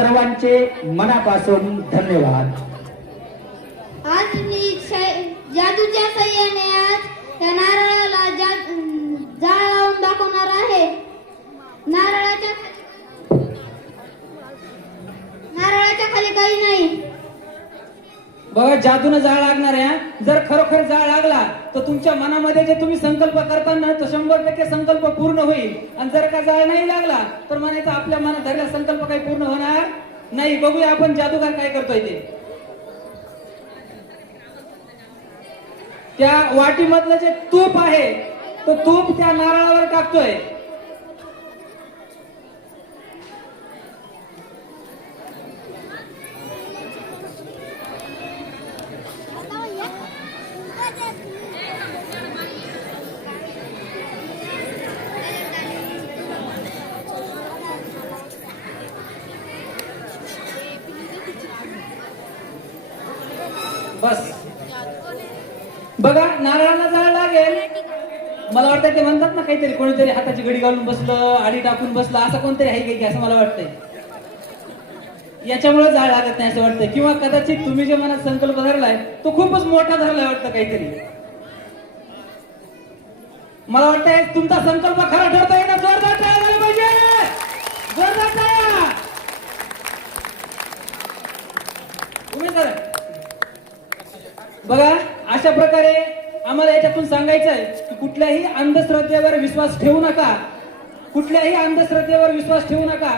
सर्वांचे मनापासून धन्यवाद। आज मी जादूच्या सहाय्याने आज या नारळाला जाळ लावून दाखवणार आहे। नारळाच्या खाली काही नाही। बघा, जादून जाळ लागणार आहे। जर खरोखर जाळ लागला तर तुमच्या मनामध्ये जे तुम्ही संकल्प करताना तो 100% संकल्प पूर्ण होईल। आणि जर का जाळ नाही लागला तर म्हणायचं आपल्या मनात धरलेला संकल्प काही पूर्ण होणार नाही। बघूया आपण जादूगार काय करतोय ते। त्या वाटीमधलं जे तूप आहे तो तूप त्या नारळावर टाकतोय। बस बघा, नारळाला जाळ लागेल। मला वाटतं ते म्हणतात ना काहीतरी, कोणीतरी हाताची घडी घालून बसलं, आडी टाकून बसलं, असं कोणतरी आहे काही असं मला वाटतंय। याच्यामुळे जाळ लागत नाही असं वाटतंय। किंवा कदाचित तुम्ही जे मनात संकल्प धरलाय तो खूपच मोठा धरलाय वाटतं काहीतरी। मला वाटतंय तुमचा संकल्प खरा ठरतोय ना। जोरदार टाळ्या झाल्या पाहिजे, जोरदार टाळ्या। बघा, अशा प्रकारे आम्हाला याच्यातून सांगायचं आहे की कुठल्याही अंधश्रद्धेवर विश्वास ठेवू नका, कुठल्याही अंधश्रद्धेवर विश्वास ठेवू नका।